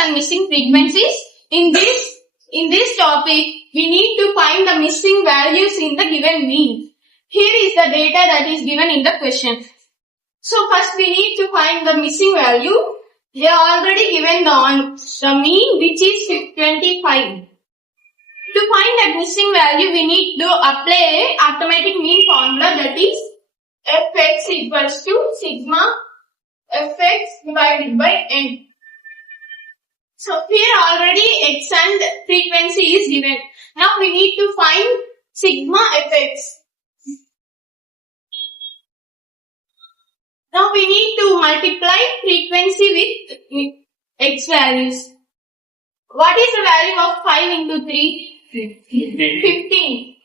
and missing frequencies. In this topic, we need to find the missing values in the given mean. Here is the data that is given in the question. So first we need to find the missing value. They are already given the mean, which is 25. To find that missing value, we need to apply a arithmetic mean formula, that is fx equals to sigma fx divided by n. So here already x and frequency is given. Now we need to find sigma fx. Now we need to multiply frequency with x values. What is the value of 5 into 3? 15.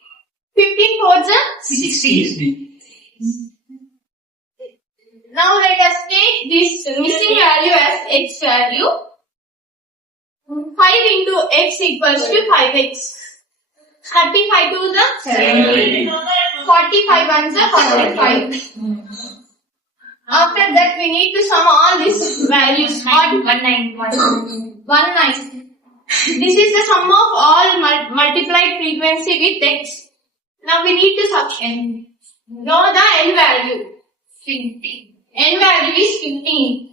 15 fours are 60. Now let us take this missing value as x value. 5 into x equals to 5x. 35 to the 70. 45 ones are 45. After that we need to sum all these values. 19. This is the sum of all multiplied frequency with x. Now we need to substitute. Know the n value. 15. N value is 15.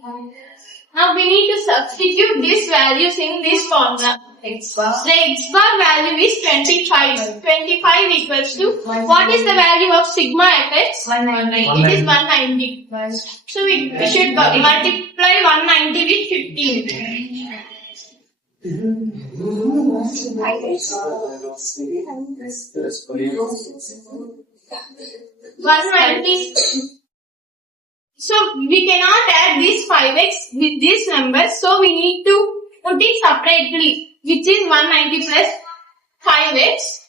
Now we need to substitute these values in this formula. X bar. The x bar value is 25. 25 equals to, what is the value of sigma fx? 190. It is 190. So we should multiply 190 with 15. 190. So we cannot add this 5x with this number, so we need to put it separately, which is 190 plus 5x.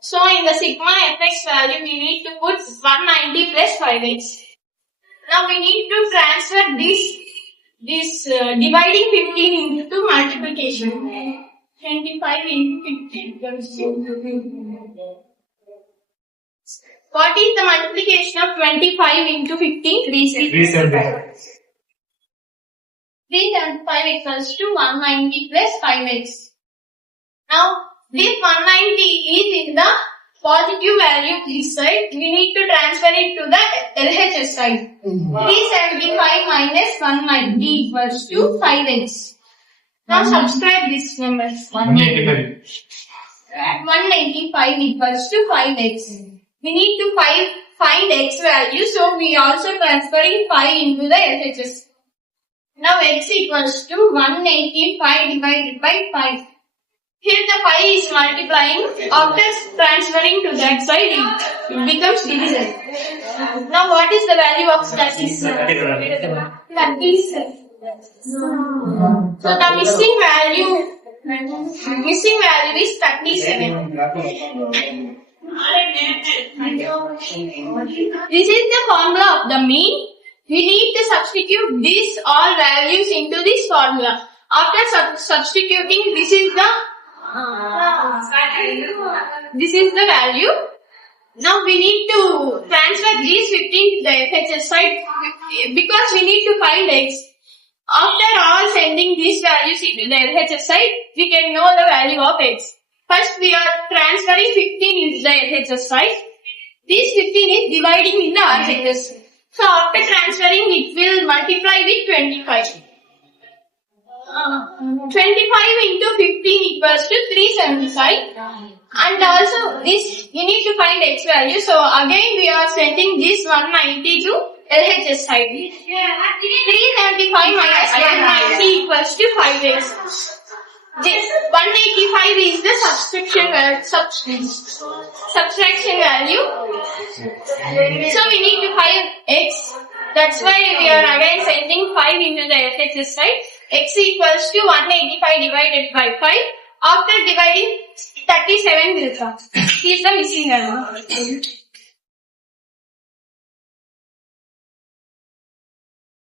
So in the sigma fx value, we need to put 190 plus 5x. Now we need to transfer this dividing 15 into multiplication. 25 into 15. What is the multiplication of 25 into 15? 375. 375 equals to 190 plus 5x. Now, this 190 is in the positive value this side. We need to transfer it to the LHS side. 375 minus 190 equals to 5x. Now, subtract this number. 185 equals to 5x. We need to find x value, so we also transferring 5 into the LHS. Now x equals to 185 divided by 5. Here the 5 is multiplying. After transferring to that side, it becomes division. Now what is the value of 37? 37. So the missing value is 37. This is the formula of the mean. We need to substitute these all values into this formula. After substituting, this is the value. Now we need to transfer these 15 to the LHS side because we need to find x. After all sending these values into the LHS side, we can know the value of x. First we are transferring 15 into the LHS side. This 15 is dividing in the RHS. So after transferring, it will multiply with 25. 25 into 15 equals to 375. And also this, you need to find x value. So again we are sending this 190 to LHS side. 375 minus 190 equals to 5x. This 185 is the subtraction value. So we need to find x. That's why we are again sending 5 into the LHS side. X equals to 185 divided by 5. After dividing, 37 will come. This is the missing value.